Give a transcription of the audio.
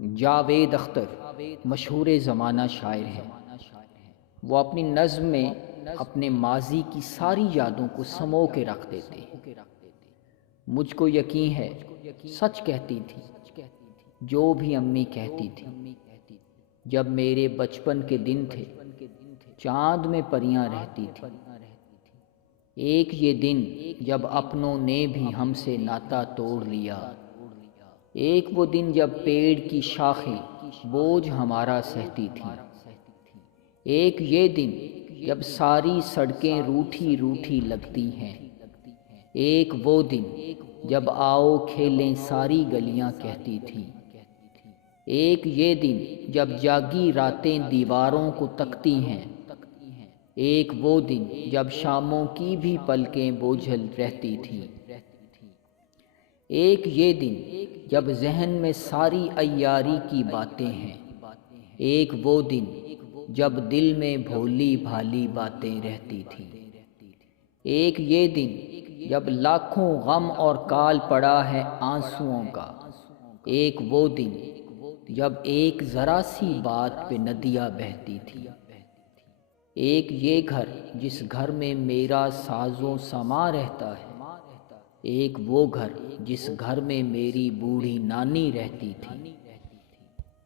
جاوید اختر مشہور زمانہ شاعر ہے۔ وہ اپنی نظم میں اپنے ماضی کی ساری یادوں کو سمو کے رکھ دیتے ہیں۔ مجھ کو یقین ہے سچ کہتی تھی جو بھی امی کہتی تھی، جب میرے بچپن کے دن تھے چاند میں پریاں رہتی تھی۔ ایک یہ دن جب اپنوں نے بھی ہم سے ناتا توڑ لیا، ایک وہ دن جب پیڑ کی شاخیں بوجھ ہمارا سہتی تھیں، ایک یہ دن جب ساری سڑکیں روٹھی روٹھی لگتی ہیں، ایک وہ دن جب آؤ کھیلیں ساری گلیاں کہتی تھیں، ایک یہ دن جب جاگی راتیں دیواروں کو تکتی ہیں، ایک وہ دن جب شاموں کی بھی پلکیں بوجھل رہتی تھیں، ایک یہ دن جب ذہن میں ساری عیاری کی باتیں ہیں، ایک وہ دن جب دل میں بھولی بھالی باتیں رہتی تھیں، ایک یہ دن جب لاکھوں غم اور کال پڑا ہے آنسوؤں کا، ایک وہ دن جب ایک ذرا سی بات پہ ندیاں بہتی تھی، ایک یہ گھر جس گھر میں میرا ساز و سامان رہتا ہے، ایک وہ گھر جس گھر میں میری بوڑھی نانی رہتی تھی۔